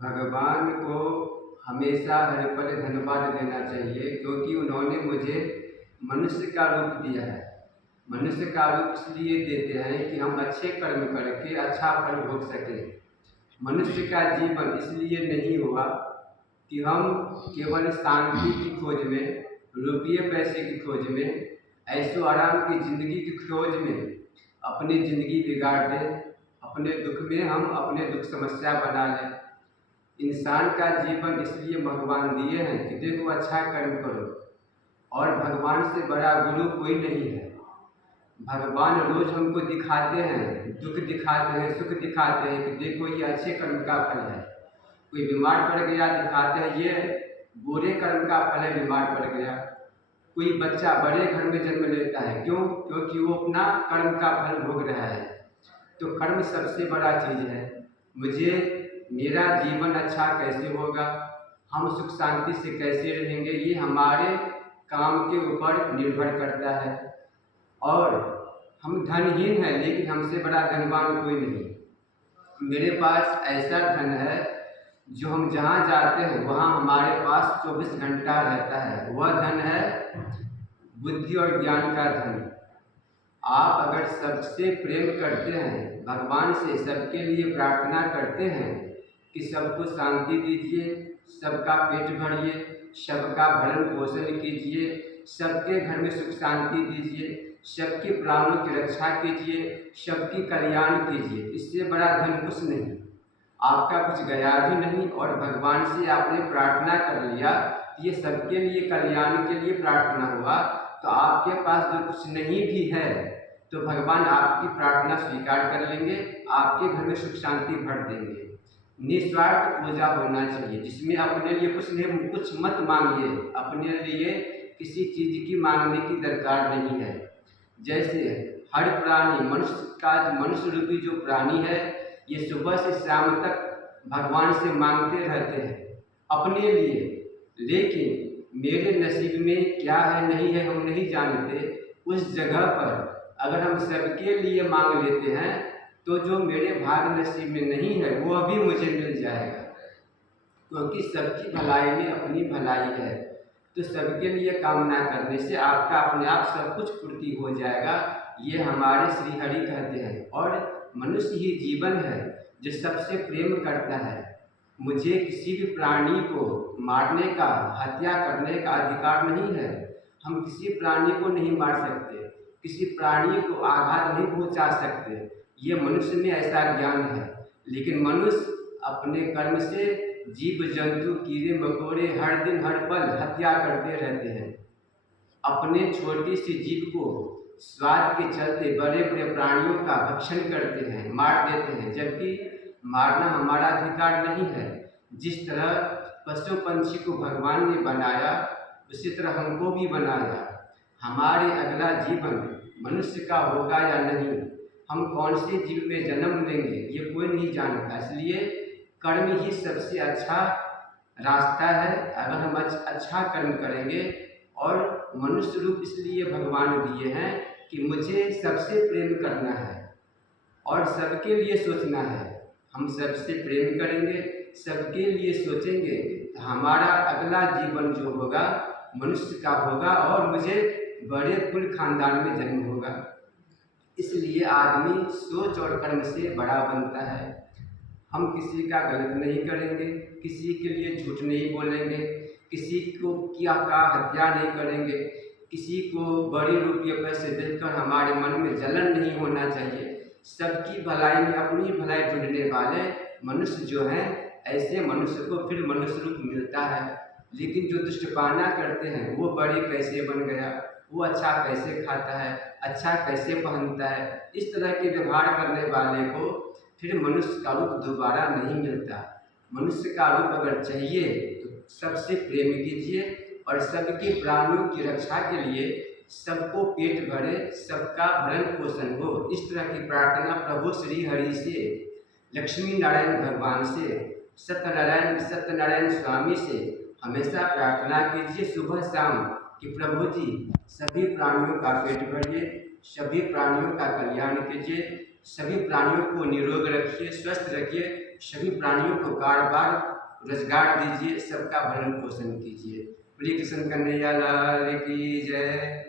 भगवान को हमेशा हर पल धन्यवाद देना चाहिए, क्योंकि उन्होंने मुझे मनुष्य का रूप दिया है। मनुष्य का रूप इसलिए देते हैं कि हम अच्छे कर्म करके अच्छा फल भोग सकें। मनुष्य का जीवन इसलिए नहीं हुआ कि हम केवल शांति की खोज में, रुपये पैसे की खोज में, ऐशो आराम की ज़िंदगी की खोज में अपनी ज़िंदगी बिगाड़ दें, अपने दुख में हम अपने दुख समस्या बना लें। इंसान का जीवन इसलिए भगवान दिए हैं कि देखो अच्छा कर्म करो, और भगवान से बड़ा गुरु कोई नहीं है। भगवान रोज हमको दिखाते हैं, दुख दिखाते हैं, सुख दिखाते हैं कि देखो ये अच्छे कर्म का फल है। कोई बीमार पड़ गया, दिखाते हैं ये बुरे कर्म का फल है, बीमार पड़ गया। कोई बच्चा बड़े घर में जन्म लेता है, क्यों? क्योंकि वो अपना कर्म का फल भोग रहा है। तो कर्म सबसे बड़ा चीज़ है। मुझे मेरा जीवन अच्छा कैसे होगा, हम सुख शांति से कैसे रहेंगे, ये हमारे काम के ऊपर निर्भर करता है। और हम धनहीन हैं, लेकिन हमसे बड़ा धनवान कोई नहीं। मेरे पास ऐसा धन है जो हम जहाँ जाते हैं वहाँ हमारे पास 24 घंटा रहता है। वह धन है बुद्धि और ज्ञान का धन। आप अगर सबसे प्रेम करते हैं, भगवान से सबके लिए प्रार्थना करते हैं कि सबको शांति दीजिए, सबका पेट भरिए, सबका भरण पोषण कीजिए, सबके घर में सुख शांति दीजिए, सबके प्राणों की रक्षा कीजिए, सबकी कल्याण कीजिए, इससे बड़ा धन कुछ नहीं। आपका कुछ गया भी नहीं और भगवान से आपने प्रार्थना कर लिया, ये सबके लिए कल्याण के लिए प्रार्थना हुआ, तो आपके पास जो कुछ नहीं भी है तो भगवान आपकी प्रार्थना स्वीकार कर लेंगे, आपके घर में सुख शांति भर देंगे। निस्वार्थ पूजा होना चाहिए, जिसमें अपने लिए कुछ मत मांगिए, अपने लिए किसी चीज़ की मांगने की दरकार नहीं है। जैसे हर प्राणी, मनुष्य रूपी जो प्राणी है, ये सुबह से शाम तक भगवान से मांगते रहते हैं अपने लिए, लेकिन मेरे नसीब में क्या है नहीं है हम नहीं जानते। उस जगह पर अगर हम सबके लिए मांग लेते हैं तो जो मेरे भाग नसीब में नहीं है वो अभी मुझे मिल जाएगा, क्योंकि सबकी भलाई में अपनी भलाई है। तो सबके लिए कामना करने से आपका अपने आप सब कुछ पूर्ति हो जाएगा, ये हमारे श्री हरि कहते हैं। और मनुष्य ही जीवन है जो सबसे प्रेम करता है। मुझे किसी भी प्राणी को मारने का, हत्या करने का अधिकार नहीं है। हम किसी प्राणी को नहीं मार सकते, किसी प्राणी को आघात नहीं पहुंचा सकते, ये मनुष्य में ऐसा ज्ञान है। लेकिन मनुष्य अपने कर्म से जीव जंतु कीड़े मकोड़े हर दिन हर पल हत्या करते रहते हैं। अपने छोटी सी जीव को स्वाद के चलते बड़े बड़े प्राणियों का भक्षण करते हैं, मार देते हैं, जबकि मारना हमारा अधिकार नहीं है। जिस तरह पशु पंछी को भगवान ने बनाया, उसी तरह हमको भी बनाया। हमारे अगला जीवन मनुष्य का होगा या नहीं, हम कौन से जीव में जन्म लेंगे, ये कोई नहीं जानता। इसलिए कर्म ही सबसे अच्छा रास्ता है। अगर हम अच्छा कर्म करेंगे, और मनुष्य रूप इसलिए भगवान दिए हैं कि मुझे सबसे प्रेम करना है और सबके लिए सोचना है। हम सबसे प्रेम करेंगे, सबके लिए सोचेंगे, तो हमारा अगला जीवन जो होगा मनुष्य का होगा और मुझे बड़े कुल खानदान में जन्म होगा। इसलिए आदमी सोच और कर्म से बड़ा बनता है। हम किसी का गलत नहीं करेंगे, किसी के लिए झूठ नहीं बोलेंगे, किसी को का हत्या नहीं करेंगे, किसी को बड़े रुपये पैसे देखकर हमारे मन में जलन नहीं होना चाहिए। सबकी भलाई में अपनी भलाई ढूंढने वाले मनुष्य जो हैं, ऐसे मनुष्य को फिर मनुष्य रूप मिलता है। लेकिन जो दुष्टपाना करते हैं वो बड़े कैसे बन गया, वो अच्छा कैसे खाता है, अच्छा कैसे पहनता है, इस तरह के व्यवहार करने वाले को फिर मनुष्य का रूप दोबारा नहीं मिलता। मनुष्य का रूप अगर चाहिए तो सबसे प्रेम कीजिए और सबके प्राणियों की रक्षा के लिए सबको पेट भरे, सबका भरण पोषण हो, इस तरह की प्रार्थना प्रभु श्री हरि से, लक्ष्मी नारायण भगवान से, सत्यनारायण स्वामी से हमेशा प्रार्थना कीजिए सुबह शाम कि प्रभु जी सभी प्राणियों का पेट भरिए, सभी प्राणियों का कल्याण कीजिए, सभी प्राणियों को निरोग रखिए, स्वस्थ रखिए, सभी प्राणियों को बार बार रोजगार दीजिए, सबका भरण पोषण कीजिए। बोलिए कृष्ण कन्हैया लाल की जय।